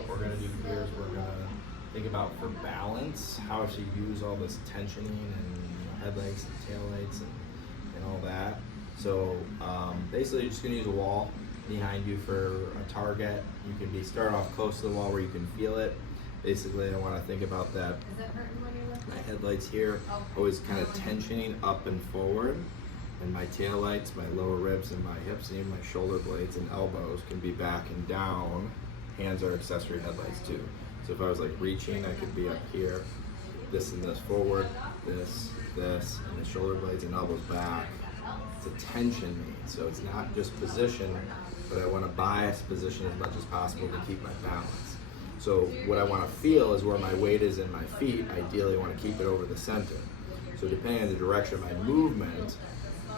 what we're gonna do here is we're gonna think about for balance, how to use all this tensioning and headlights and taillights and all that. So basically you're just gonna use a wall behind you for a target. You can start off close to the wall where you can feel it. Basically I wanna think about that. My headlights here, always kind of tensioning up and forward. And my tail lights, my lower ribs and my hips, and even my shoulder blades and elbows can be back and down. Hands are accessory headlights too. So if I was like reaching, I could be up here, this and this forward, this, and the shoulder blades and elbows back. It's a tension mean, so it's not just position, but I want to bias position as much as possible to keep my balance. So what I want to feel is where my weight is in my feet. Ideally I want to keep it over the center. So depending on the direction of my movement,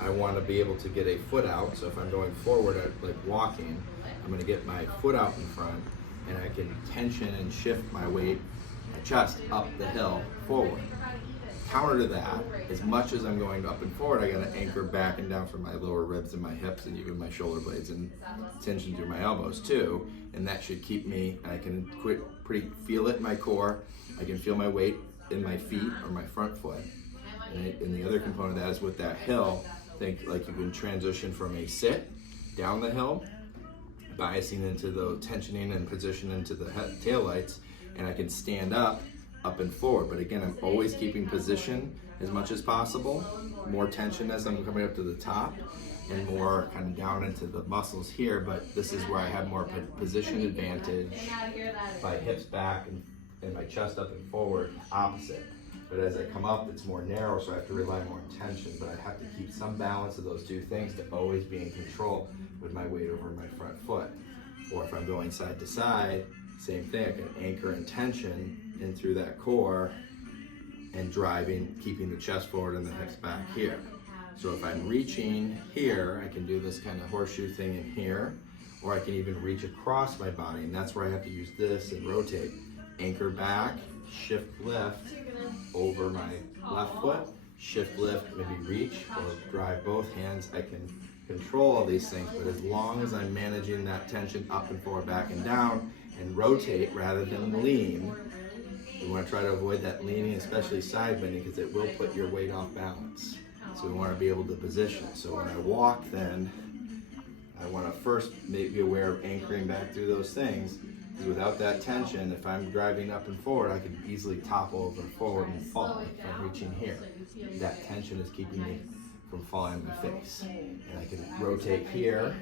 I want to be able to get a foot out. So if I'm going forward, like walking, I'm going to get my foot out in front, and I can tension and shift my weight, my chest up the hill forward. Counter to that, as much as I'm going up and forward, I got to anchor back and down from my lower ribs and my hips and even my shoulder blades and tension through my elbows too. And that should keep me, I can feel it in my core. I can feel my weight in my feet or my front foot. And the other component of that is with that hill, think like you can transition from a sit down the hill, biasing into the tensioning and position into the tail lights, and I can stand up and forward. But again, I'm always keeping position as much as possible, more tension as I'm coming up to the top, and more kind of down into the muscles here. But this is where I have more position advantage, my hips back and my chest up and forward, opposite. But as I come up, it's more narrow, so I have to rely more on tension, but I have to keep some balance of those two things to always be in control with my weight over my front foot. Or if I'm going side to side, same thing, I can anchor and tension in through that core and driving, keeping the chest forward and the hips back here. So if I'm reaching here, I can do this kind of horseshoe thing in here, or I can even reach across my body, and that's where I have to use this and rotate. Anchor back, shift lift over my left foot, shift lift, maybe reach or drive both hands. I can control all these things, but as long as I'm managing that tension up and forward, back and down, and rotate rather than lean, we want to try to avoid that leaning, especially side bending, because it will put your weight off balance. So we want to be able to position. So when I walk then, I want to first be aware of anchoring back through those things. Without that tension, if I'm driving up and forward, I can easily topple over forward and fall if I'm reaching here. That tension is keeping me from falling on my face. And I can rotate here,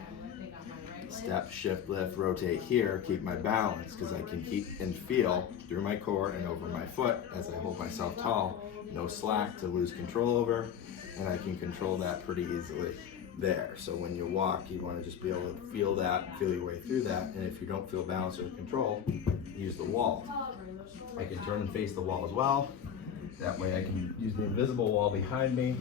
step, shift, lift, rotate here, keep my balance, because I can keep and feel through my core and over my foot as I hold myself tall. No slack to lose control over, and I can control that pretty easily there. So when you walk, you want to just be able to feel that, feel your way through that. And if you don't feel balance or control, use the wall. I can turn and face the wall as well. That way I can use the invisible wall behind me.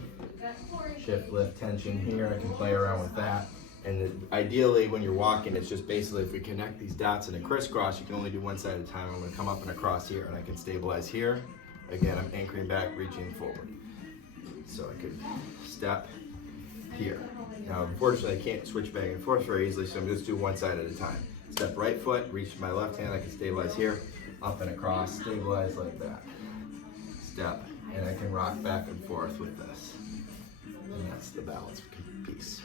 Shift, lift, tension here. I can play around with that. And ideally when you're walking, it's just basically if we connect these dots in a crisscross, you can only do one side at a time. I'm going to come up and across here, and I can stabilize here. Again, I'm anchoring back, reaching forward. So I could step here. Now, unfortunately, I can't switch back and forth very easily, so I'm just doing one side at a time. Step right foot, reach my left hand, I can stabilize here, up and across, stabilize like that. Step, and I can rock back and forth with this. And that's the balance piece.